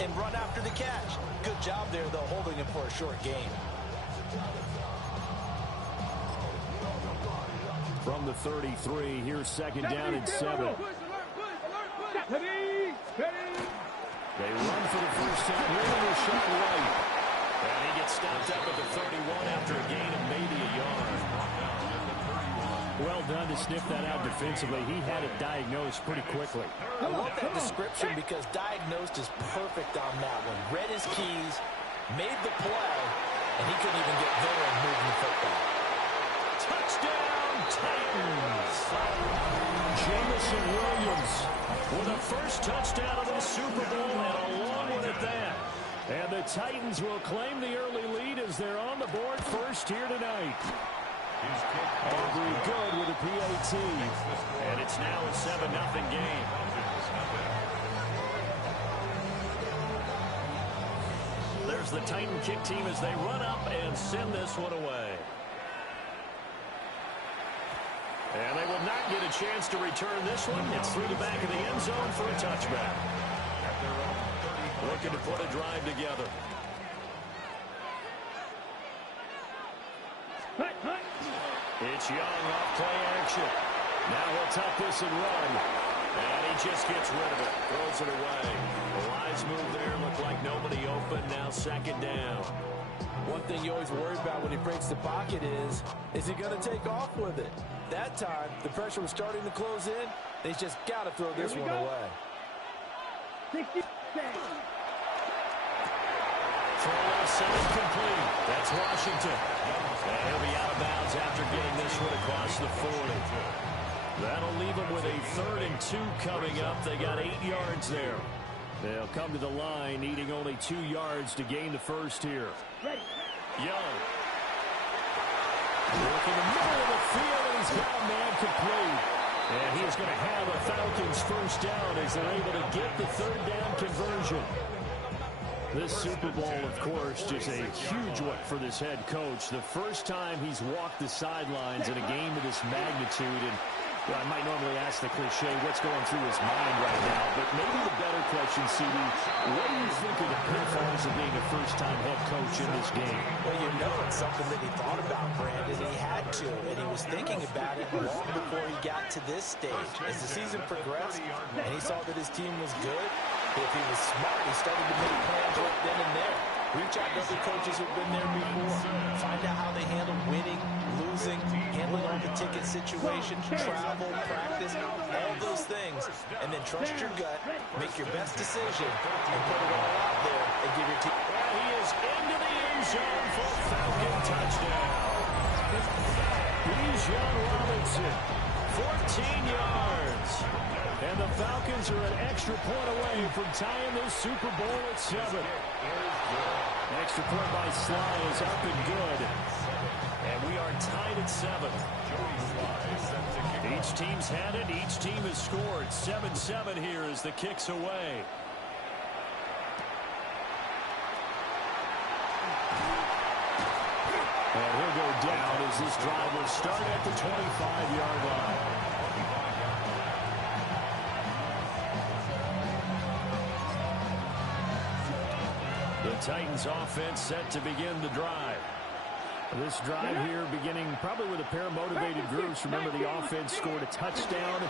and run after the catch. Good job there, though, holding him for a short gain. From the 33, here's second down and 7. They run for the first time here in Rashawn White. And he gets stopped up at the 31 after a gain of maybe a yard. Well done to sniff that out defensively. He had it diagnosed pretty quickly. I love that description because diagnosed is perfect on that one. Read his keys, made the play, and he couldn't even get there and move the football. Touchdown, Titans! Jameson Williams with a first touchdown of the Super Bowl and a long one at that. And the Titans will claim the early lead as they're on the board first here tonight. Aubrey good with a PAT. And it's now a 7-0 game. There's the Titan kick team as they run up and send this one away. And they will not get a chance to return this one. It's through the back of the end zone for a touchback. Looking to put a drive together. It's Young off play action. Now he'll tuck this and run. And he just gets rid of it. Throws it away. A wise move there. Looked like nobody open. Now second down. One thing you always worry about when he breaks the pocket is he going to take off with it? That time, the pressure was starting to close in. They just got to throw this one away. Throw sent complete. That's Washington. And he'll be out of bounds after getting this one across the 40. That'll leave him with a 3rd and 2 coming up. They got 8 yards there. They'll come to the line needing only 2 yards to gain the first here. Young. Look in the middle of the field, and he's got a man complete. And he's going to have a Falcons first down as they're able to get the 3rd down conversion. This Super Bowl, of course, just a huge one for this head coach. The first time he's walked the sidelines in a game of this magnitude. And I might normally ask the cliche, what's going through his mind right now? But maybe the better question, CD, what do you think of the pitfalls of being a first-time head coach in this game? Well, you know it's something that he thought about, Brandon. He had to, and he was thinking about it long before he got to this stage. As the season progressed and he saw that his team was good, if he was smart, he started to make plans right then and there. Reach out to other coaches who've been there before. Find out how they handle winning, losing, handling all the ticket situations, travel, practice, all those things. And then trust your gut, make your best decision, and put it all out there and give your team. Well, he is into the end zone for Falcon touchdown. Bijan Robinson, 14 yards. And the Falcons are an extra point away from tying this Super Bowl at 7. Extra point by Sly is up and good. And we are tied at 7. Each team's had it. Each team has scored. 7-7 here as the kick's away. And he'll go down as this drive will start at the 25-yard line. The Titans offense set to begin the drive. This drive here beginning probably with a pair of motivated groups. Remember, the offense scored a touchdown.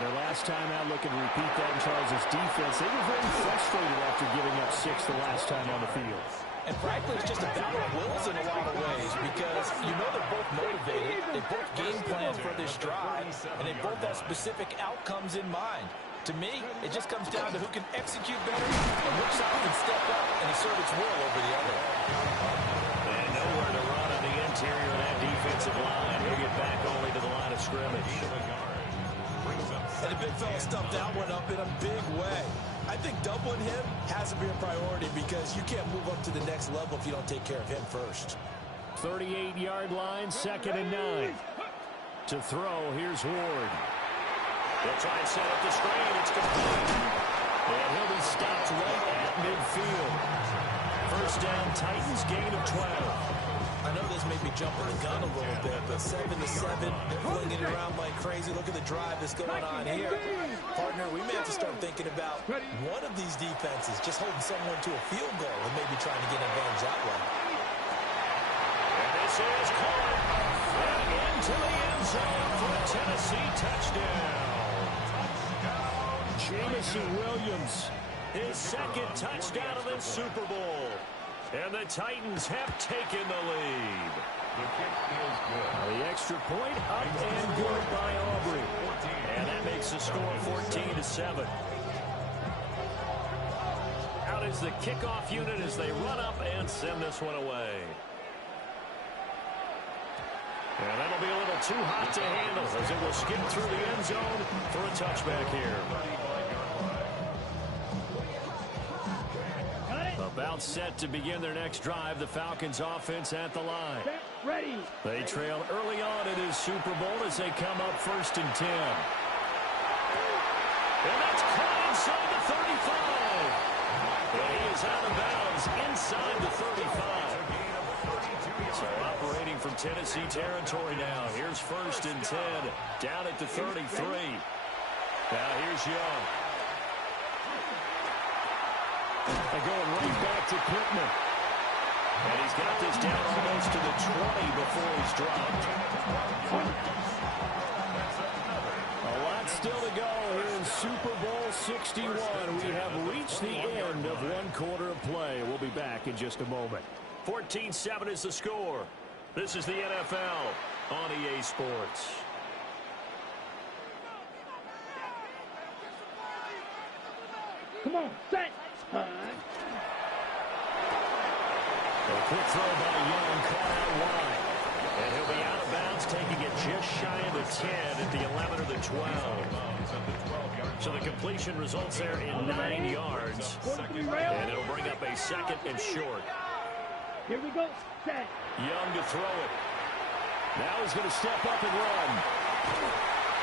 Their last time out looking to repeat that in Charles' defense. They were very frustrated after giving up 6 the last time on the field. And frankly, it's just a battle of wills in a lot of ways because you know they're both motivated. They both game plans for this drive, and they both have specific outcomes in mind. To me, it just comes down to who can execute better and which side can step up and assert its will over the other. And nowhere to run on the interior of that defensive line. He'll get back only to the line of scrimmage. And the big fella stuffed that one up in a big way. I think doubling him has to be a priority because you can't move up to the next level if you don't take care of him first. 38-yard line, 2nd and 9. To throw, here's Ward. They'll try and set up the screen. It's complete. And he'll be stopped right at midfield. First down, Titans gain of 12. I know this may be jumping the gun a little bit, but 7-7, they're flinging it around like crazy. Look at the drive that's going on here. Partner, we may have to start thinking about one of these defenses just holding someone to a field goal and maybe trying to get an advantage that way. And this is caught and into the end zone for a Tennessee touchdown. Jameson Williams, his second touchdown of the Super Bowl. And the Titans have taken the lead. The kick is good. The extra point up and good by Aubrey. And that makes the score 14-7. Out is the kickoff unit as they run up and send this one away. And that'll be a little too hot to handle as it will skip through the end zone for a touchback here. About set to begin their next drive. The Falcons offense at the line. Ready. They trail early on in his Super Bowl as they come up 1st and 10. And that's caught inside the 35. And he is out of bounds inside the 35. So operating from Tennessee territory now. Here's 1st and 10. Down at the 33. Now here's Young. They're going right back to Pittman. And he's got this down almost to the 20 before he's dropped. A lot still to go here in Super Bowl 61. We have reached the end of one quarter of play. We'll be back in just a moment. 14-7 is the score. This is the NFL on EA Sports. Come on, set. A quick throw by Young, caught out wide. And he'll be out of bounds, taking it just shy of the 10 at the 11 or the 12. So the completion results there in 9 yards. And it'll bring up a 2nd and short. Here we go, set. Young to throw it. Now he's going to step up and run.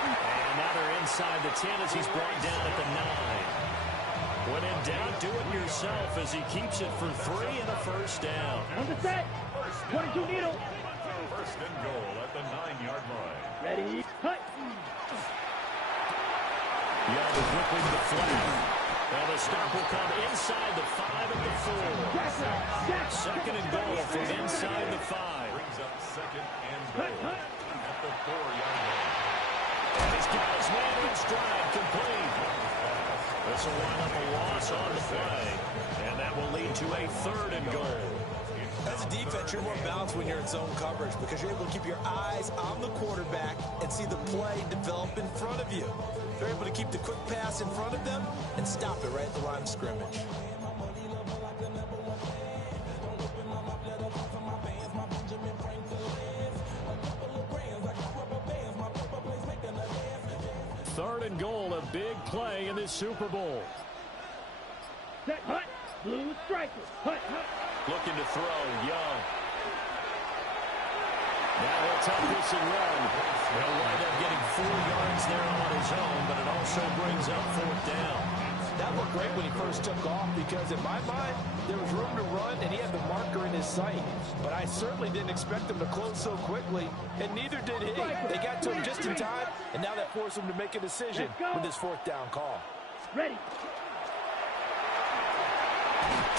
And now they're inside the 10 as he's brought down at the 9. When in doubt, do it yourself as he keeps it for 3 and a 1st down. On the set. 22 needle. 1st and goal at the 9-yard line. Ready, cut. Young is whipping the flat. Well, the stop will come inside the 5 and the 4. 2nd and goal from inside the 5. Brings up 2nd and goal at the 4-yard line. And he's got his man in stride, complete. This will wind up a loss on the play, and that will lead to a 3rd and goal. As a defense, you're more balanced when you're in zone coverage because you're able to keep your eyes on the quarterback and see the play develop in front of you. They're able to keep the quick pass in front of them and stop it right at the line of scrimmage. Third and goal, a big play in this Super Bowl. Set, hut, blue striker, hut, hut. Looking to throw, Young. Now he'll take this and run. He'll wind up getting 4 yards there on his own, but it also brings up 4th down. That looked great when he first took off because in my mind, there was room to run and he had the marker in his sight. But I certainly didn't expect him to close so quickly, and neither did he. They got to him just in time, and now that forced him to make a decision with his 4th down call. Ready.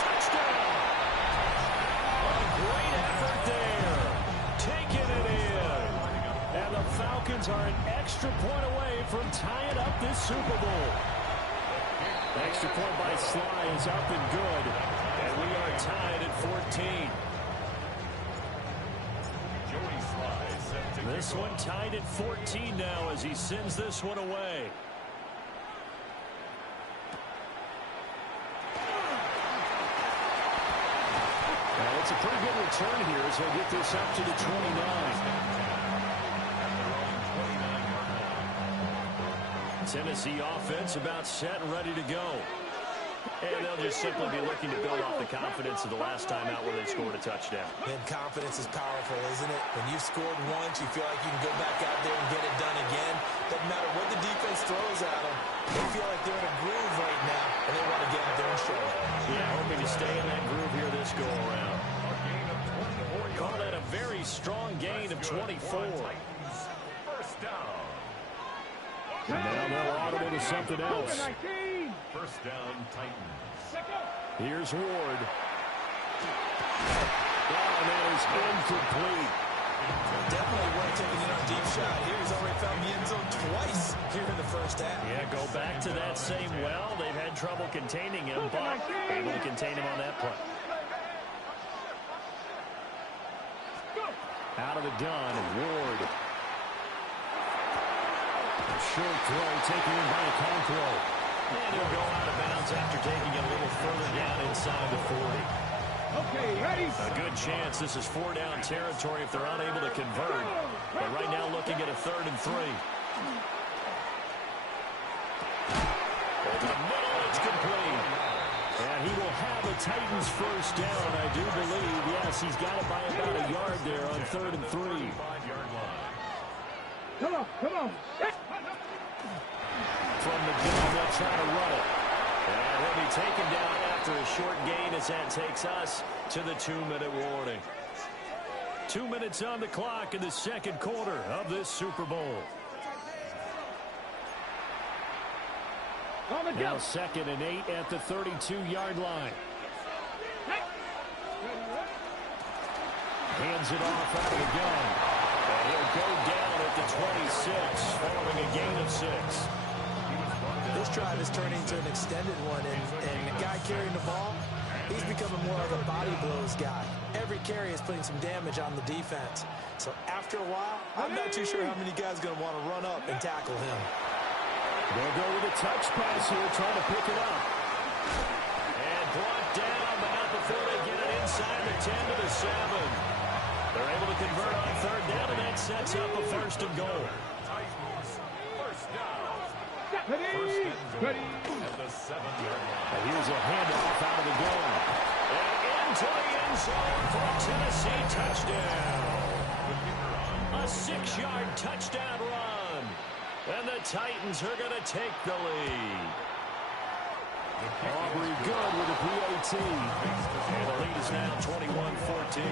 Touchdown! A great effort there. Taking it in. And the Falcons are an extra point away from tying up this Super Bowl. Extra point by Sly is up and good. And we are tied at 14. This one tied at 14 now as he sends this one away. Well, it's a pretty good return here as they get this up to the 29. Tennessee offense about set and ready to go. And they'll just simply be looking to build off the confidence of the last time out where they scored a touchdown. And confidence is powerful, isn't it? When you've scored once, you feel like you can go back out there and get it done again. Doesn't matter what the defense throws at them. They feel like they're in a groove right now, and they want to get out there and show it. Yeah, hoping to stay in that groove here this go-around. Call that a very very strong gain of 24. First down. Now they'll audible to something else. First down, Titans. Here's Ward. Oh, that is incomplete. Definitely worth taking in a deep shot here. He's already found the end zone twice here in the first half. Yeah, go back to that same well. They've had trouble containing him, but able to contain him on that play. Out of the gun, Ward. A short throw taken in by Okonkwo. And he'll go out of bounds after taking it a little further down inside the 40. Okay, ready? A good chance this is 4-down territory if they're unable to convert. But right now looking at a 3rd and 3. Over the middle, it's complete. And he will have a Titans first down, I do believe. Yes, he's got it by about a yard there on 3rd and 3. 5-yard line. Come on, come on. From the gun, they'll try to run it. And he'll be taken down after a short gain as that takes us to the 2-minute warning. 2 minutes on the clock in the second quarter of this Super Bowl. Now 2nd and 8 at the 32-yard line. Hands it off out of the gun. And he'll go down at the 26 following a gain of 6. This drive is turning into an extended one, and the guy carrying the ball, he's becoming more of a body blows guy. Every carry is putting some damage on the defense. So after a while, I'm not too sure how many guys are going to want to run up and tackle him. They'll go with a touch pass here, trying to pick it up. And brought down, but not before they get it inside the 10 to the 7. They're able to convert on 3rd down, and that sets up a 1st and goal. First down. Ready? Ready? At the 7-yard line. And here's a handoff out of the gun. And into the end zone for a Tennessee touchdown. A 6-yard touchdown run. And the Titans are going to take the lead. Aubrey good with a PAT. And the lead is now 21-14.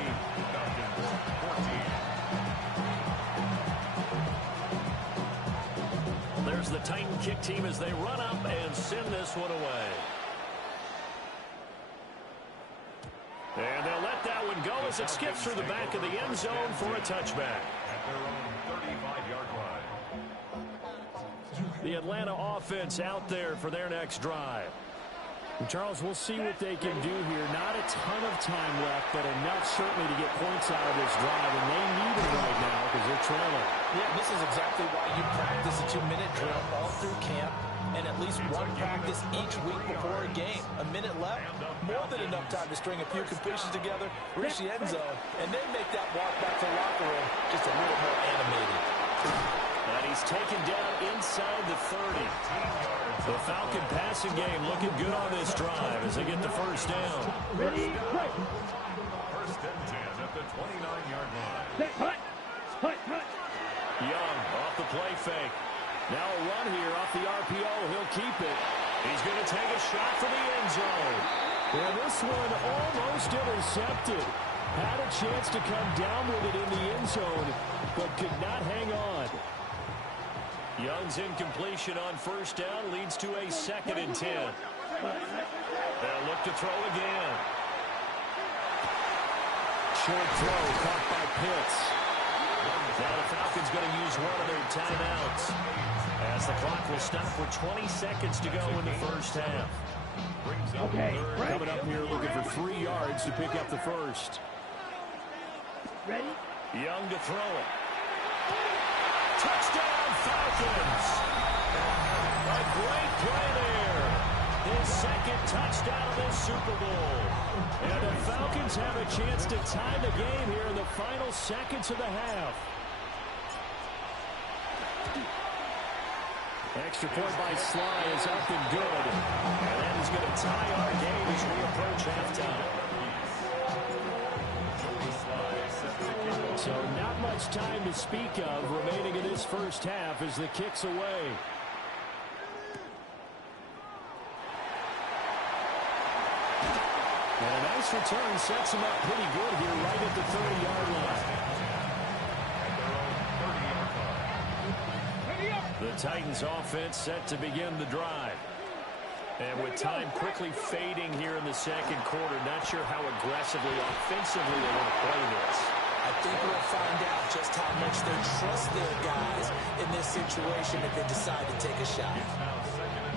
There's the Titan kick team as they run up and send this one away. And they'll let that one go as it skips through the back of the end zone for a touchback. At their own 35-yard line. The Atlanta offense out there for their next drive. And Charles, we'll see what they can do here. Not a ton of time left, but enough certainly to get points out of this drive, and they need it right now because they're trailing. Yeah, this is exactly why you practice a 2-minute drill all through camp and at least one practice each week before a game. A minute left, more than enough time to string a few completions together, reach the end zone, and then make that walk back to the locker room just a little more animated. And he's taken down inside the 30. The Falcon passing game looking good on this drive as they get the first down. Ready? Right. First and 10 at the 29-yard line. Set, hut. Hut, hut. Young off the play fake. Now a run here off the RPO. He'll keep it. He's going to take a shot for the end zone. And this one almost intercepted. Had a chance to come down with it in the end zone, but could not hang on. Young's incompletion on first down leads to a 2nd and 10. They'll look to throw again. Short throw caught by Pitts. Now the Falcons going to use one of their timeouts as the clock will stop with 20 seconds to go in the first half. Okay, right. Coming up here looking for 3 yards to pick up the first. Ready? Young to throw it. Touchdown Falcons! A great play there. His 2nd touchdown of this Super Bowl. And the Falcons have a chance to tie the game here in the final seconds of the half. Extra point by Sly is up and good. And that is going to tie our game as we approach halftime. So not much time to speak of remaining in this first half as the kick's away. And a nice return sets him up pretty good here right at the 30-yard line. The Titans offense set to begin the drive. And with time quickly fading here in the second quarter, not sure how aggressively, offensively they want to play this. I think we'll find out just how much they trust their guys in this situation if they decide to take a shot.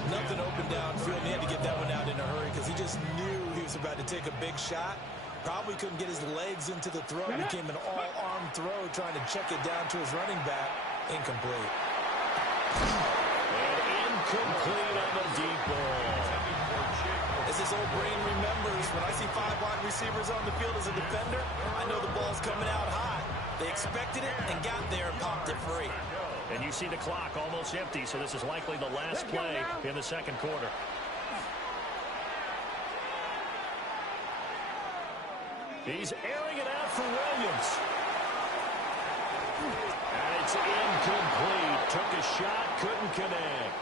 Nothing open downfield, and he had to get that one out in a hurry because he just knew he was about to take a big shot. Probably couldn't get his legs into the throw. It became an all-arm throw trying to check it down to his running back. Incomplete. And incomplete on the deep ball. As his old brain remembers, when I see 5 wide receivers on the field as a defender, I know the ball's coming out hot. They expected it and got there and popped it free. And you see the clock almost empty, so this is likely the last play in the second quarter. He's airing it out for Williams. And it's incomplete. Took a shot, couldn't connect.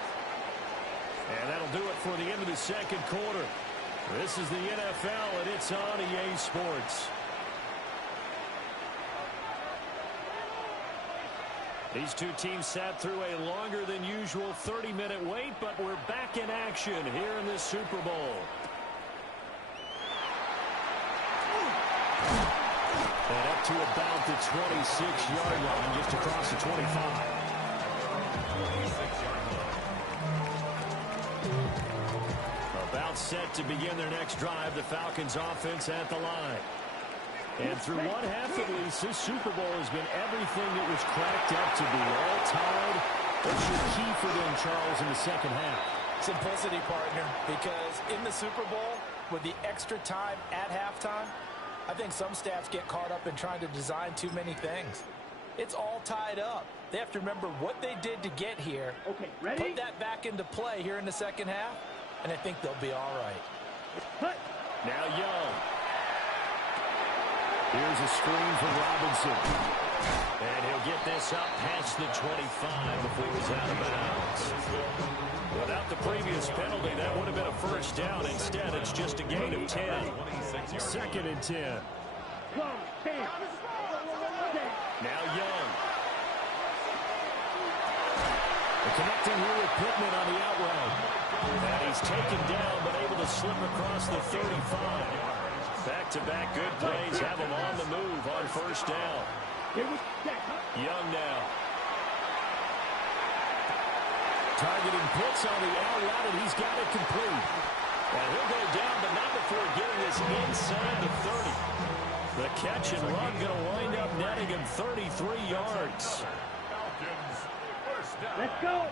And that'll do it for the end of the second quarter. This is the NFL, and it's on EA Sports. These two teams sat through a longer than usual 30-minute wait, but we're back in action here in this Super Bowl. And up to about the 26-yard line, just across the 25. About set to begin their next drive, the Falcons offense at the line. And through one half at least, this Super Bowl has been everything it was cracked up to be. All tied. What's your key for them, Charles, in the second half? Simplicity, partner, because in the Super Bowl, with the extra time at halftime, I think some staffs get caught up in trying to design too many things. It's all tied up. They have to remember what they did to get here. Okay, ready? Put that back into play here in the second half, and I think they'll be all right. Now Young. Here's a screen for Robinson. And he'll get this up past the 25 before he's out of bounds. Without the previous penalty, that would have been a first down. Instead, it's just a gain of 10. Second and 10. Now Young. Connecting here with Pittman on the out route. And he's taken down, but able to slip across the 35. Back-to-back good plays have him on the move on first down. Young now. Targeting Pitts on the out route, and he's got it complete. And he'll go down, but not before getting this inside the 30. The catch and run going to wind up netting him 33 yards. Let's go.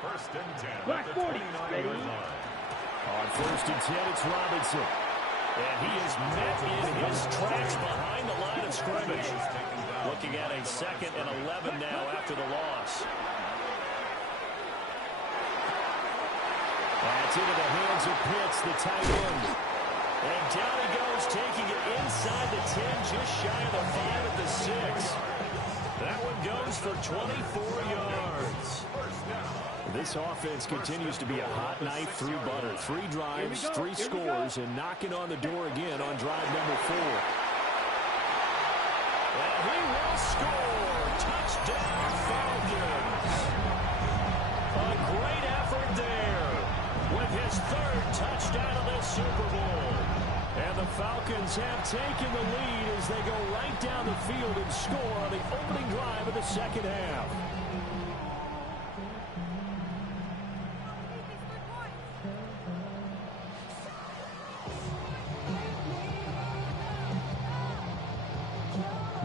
First and 10. Black 40. Ready? On first and 10, it's Robinson. And he is met in his tracks behind the line of scrimmage. Looking at a 2nd and 11 now after the loss. That's into the hands of Pitts, the tight end. And down he goes, taking it inside the 10, just shy of the 5 at the 6. That one goes for 24 yards. This offense continues to be a hot knife through butter. 3 drives, 3 scores, and knocking on the door again on drive number 4. And he will score. Touchdown, Falcons. A great effort there with his 3rd touchdown of this Super Bowl. And the Falcons have taken the lead as they go right down the field and score on the opening drive of the second half.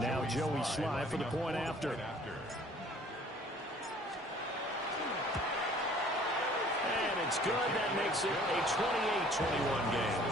Now Joey Slye for the point after. And it's good. That makes it a 28-21 game.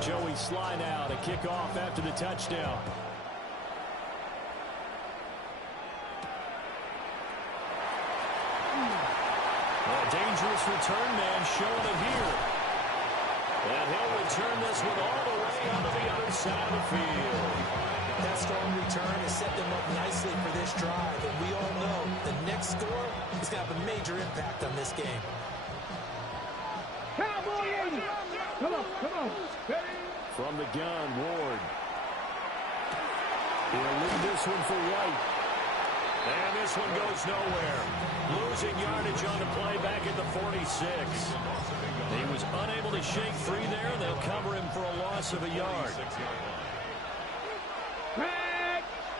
Joey Slye now to kick off after the touchdown. Dangerous return man showing it here. And he'll return this one all the way onto the other side of the field. That strong return has set them up nicely for this drive. And we all know the next score is going to have a major impact on this game. Cowboy 80. Come on. From the gun, Ward. He'll leave this one for White. And this one goes nowhere. Losing yardage on the play back at the 46. He was unable to shake free there. They'll cover him for a loss of a yard.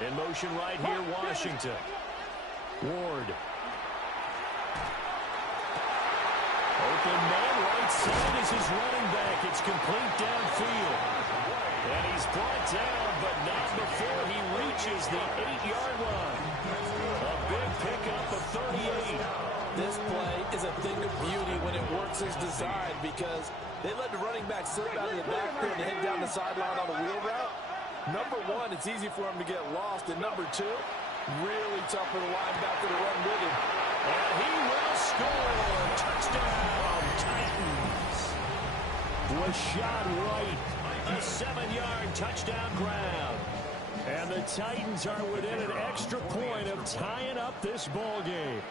In motion right here, Washington. Ward. Open man right side is his running back. It's complete downfield. And he's brought down, but not before he reaches the 8-yard line. A big pickup of 38. This play is a thing of beauty when it works as designed because they let the running back slip out of the backfield and head down the sideline on a wheel route. Number one, it's easy for him to get lost. And number two, really tough for the linebacker to run with him. And he will score. Touchdown, Titans. Rashad White, a 7-yard touchdown grab. And the Titans are within an extra point of tying up this ball game.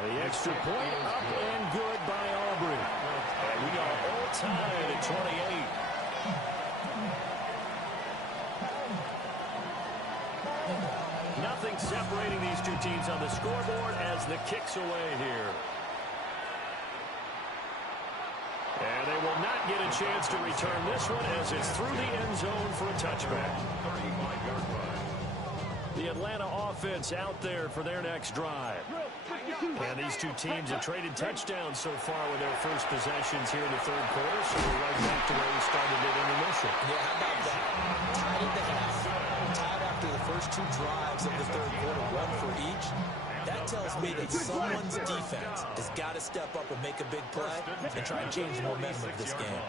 The extra point up and good by Aubrey. And we are all tied at 28. Nothing separating these two teams on the scoreboard as the kick's away here. And they will not get a chance to return this one as it's through the end zone for a touchback. The Atlanta offense out there for their next drive. And these two teams have traded touchdowns so far with their first possessions here in the third quarter, so we're right back to where we started at intermission. Yeah, how about that? Tied at the half. Tied after the first two drives of the third quarter, one for each. That tells me that someone's defense has got to step up and make a big play and try and change the momentum of this game.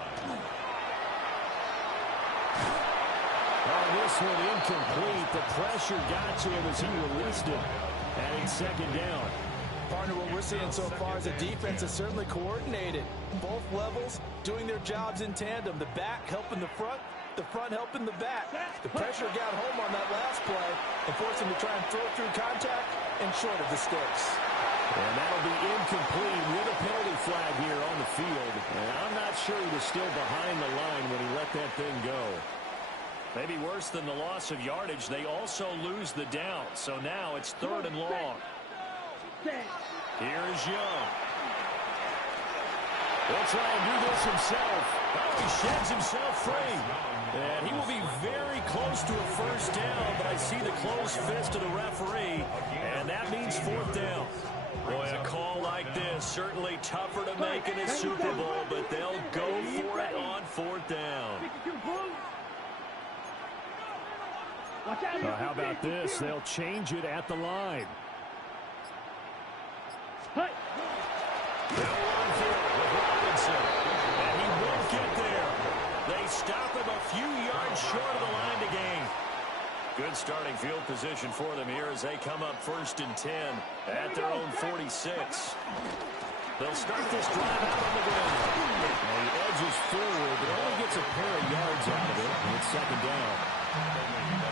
Oh, this one incomplete. The pressure got to him as he released it. And it's second down. Partner, what we're seeing so far is the defense is certainly coordinated. Both levels doing their jobs in tandem. The back helping the front helping the back. The pressure got home on that last play and forced him to try and throw through contact and short of the sticks. And that'll be incomplete with a penalty flag here on the field. And I'm not sure he was still behind the line when he let that thing go. Maybe worse than the loss of yardage, they also lose the down. So now it's third and long. Here is Young. He'll try and do this himself. Oh, he sheds himself free. And he will be very close to a first down, but I see the closed fist of the referee, and that means fourth down. Boy, a call like this, certainly tougher to make in a Super Bowl, but they'll go for it on fourth down. How about this? They'll change it at the line. They'll run for it with Robinson, and he won't get there. They stop him a few yards short of the line to gain. Good starting field position for them here as they come up 1st and 10 at their own 46. They'll start this drive out on the ground. He edges forward, but only gets a pair of yards out of it, and it's second down.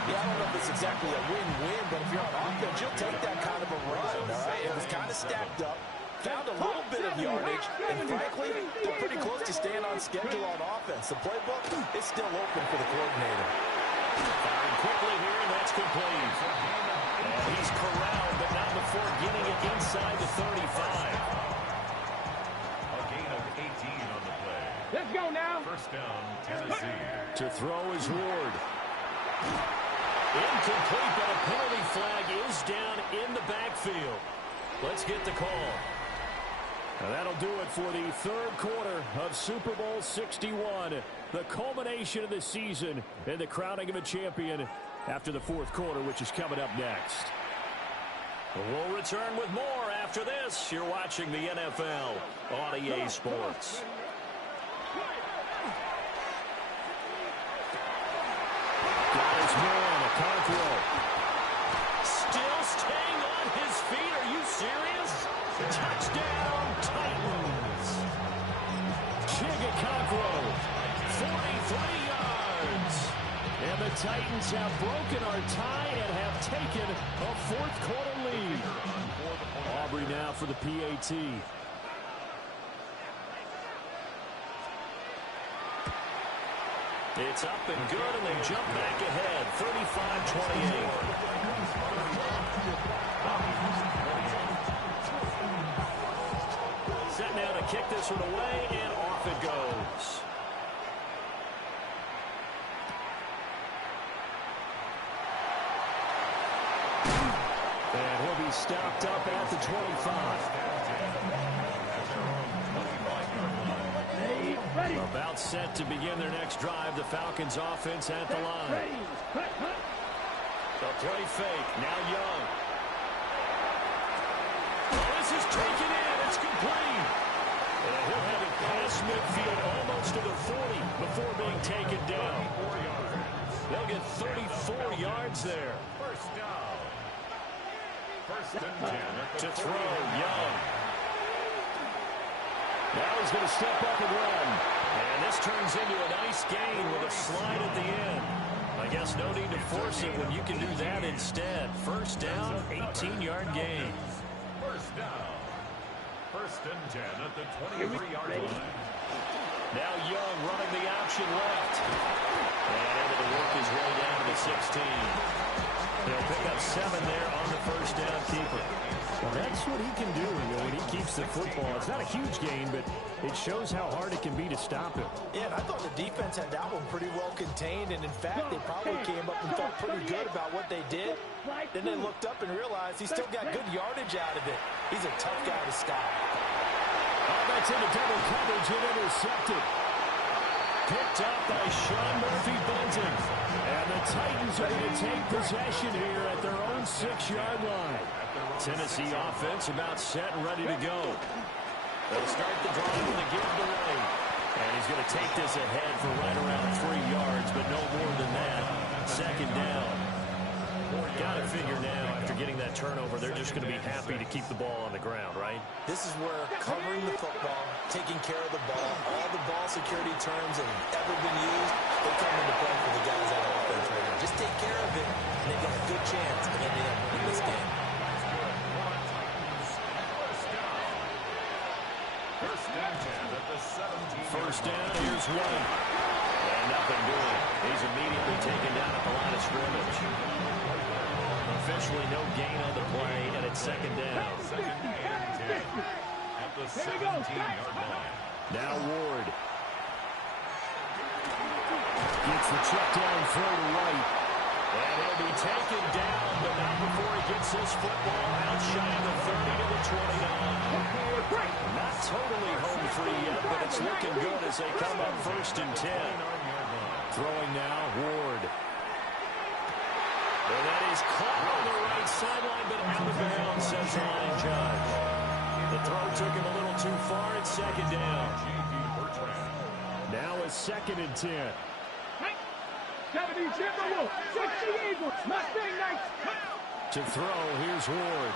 Yeah, I don't know if it's exactly a win-win, but if you're on offense, you'll take that kind of a run, all right? It was kind of stacked up, found a little bit of yardage, and frankly, they're pretty close to staying on schedule on offense. The playbook is still open for the coordinator. Firing quickly here, and that's complete. And he's corralled, but not before getting it inside the 35. A gain of 18 on the play. Let's go now. First down, Tennessee. To throw is Ward. Incomplete, but a penalty flag is down in the backfield. Let's get the call. And that'll do it for the third quarter of Super Bowl 61. The culmination of the season and the crowning of a champion after the fourth quarter, which is coming up next. We'll return with more after this. You're watching the NFL on EA Sports. Got his man, Okonkwo. Still staying on Falcons have broken our tie and have taken a fourth-quarter lead. Aubrey now for the PAT. It's up and good, and they jump back ahead, 35-28. Set now to kick this one away, and off it goes. And he'll be stopped up at the 25. About set to begin their next drive. The Falcons offense at the line. They'll play fake. Now Young. Oh, this is taken in. It's complete. And he'll have it past midfield almost to the 40 before being taken down. They'll get 34 yards there. First down. First and 10. To throw, Young. Now he's going to step up and run. And this turns into a nice gain with a slide at the end. I guess no need to force it when you can do that instead. First down, 18-yard gain. First down. First and 10 at the 23-yard line. Now Young running the option left. And able to work his way down to the 16. They'll pick up 7 there on the first down keeper. Well, that's what he can do when he keeps the football. It's not a huge gain, but it shows how hard it can be to stop him. Yeah, and I thought the defense had that one pretty well contained, and in fact, they probably came up and felt pretty good about what they did. Then they looked up and realized he still got good yardage out of it. He's a tough guy to stop. Oh, that's into double coverage and intercepted. Picked up by Sean Murphy-Bunting. And the Titans are going to take possession here at their own 6-yard line. Tennessee offense about set and ready to go. They'll start the drive with a give away. And he's going to take this ahead for right around 3 yards, but no more than that. Second down. Got to figure now, after getting that turnover, they're just going to be happy to keep the ball on the ground, right? This is where covering the football, taking care of the ball, all the ball security terms that have ever been used, they come into play for the guys on offense right now. Just take care of it, and they've got a good chance of ending up winning this game. First down, here's one. And nothing doing. He's immediately taken down at the line of scrimmage. Officially no gain on the play, and it's second down. Second and 10 at the 17-yard line. Now Ward. Gets the check down throw to right. And he'll be taken down, but not before he gets his football out shy of the 30 to the 29. Not totally home free yet, but it's looking good as they come up first and 10. Throwing now, Ward. And that is caught on the right sideline, but out of bounds, says the line judge. The throw took him a little too far. It's second down. Now it's second and 10. 70 Timberwolves, 60 Eagles, Mustang Knights. To throw, here's Ward.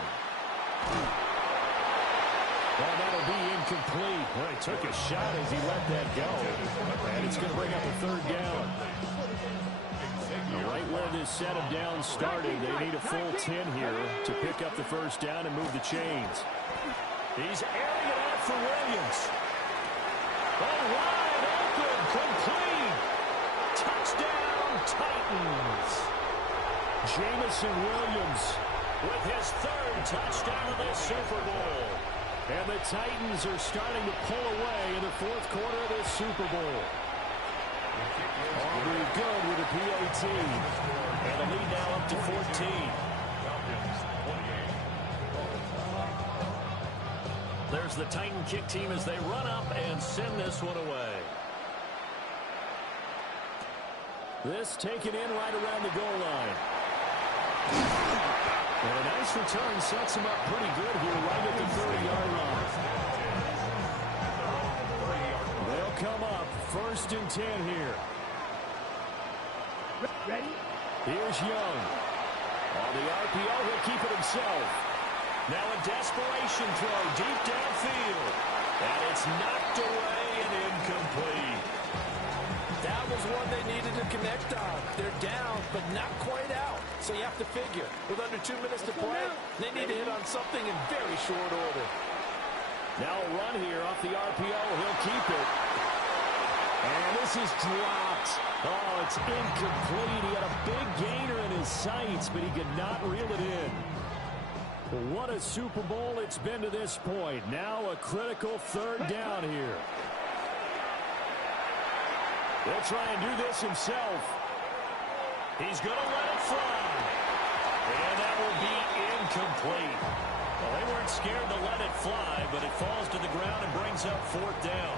Well, that'll be incomplete. Well, he took a shot as he let that go. And it's going to bring up a third down. Right where this set of downs started, they need a full 10 here to pick up the first down and move the chains. He's airing it out for Williams. Oh, wide open, complete. Touchdown, Titans. Jamison Williams with his third touchdown of this Super Bowl. And the Titans are starting to pull away in the fourth quarter of this Super Bowl. Aubrey good with a PAT. And the lead now up to 14. There's the Titan kick team as they run up and send this one away. This taken in right around the goal line. And a nice return sets him up pretty good here right at the 30-yard line. They'll come up first and 10 here. Ready? Here's Young. On the RPO, he'll keep it himself. Now a desperation throw deep downfield. And it's knocked away and incomplete. That was one they needed to connect on. They're down, but not quite out. So you have to figure, with under 2 minutes to play, they need to hit on something in very short order. Now a run here off the RPO. He'll keep it. And this is dropped. Oh, it's incomplete. He had a big gainer in his sights, but he could not reel it in. What a Super Bowl it's been to this point. Now a critical third down here. He'll try and do this himself. He's going to let it fly. And that will be incomplete. Well, they weren't scared to let it fly, but it falls to the ground and brings up fourth down.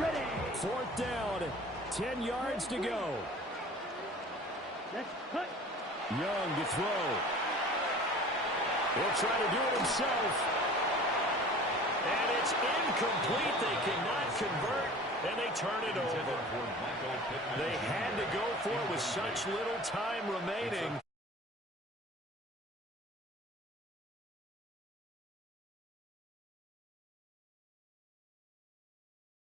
Ready. Fourth down, 10 yards to go. Let's cut. Young to throw. He'll try to do it himself. And it's incomplete. They cannot convert, and they turn it over. They had to go for it with such little time remaining.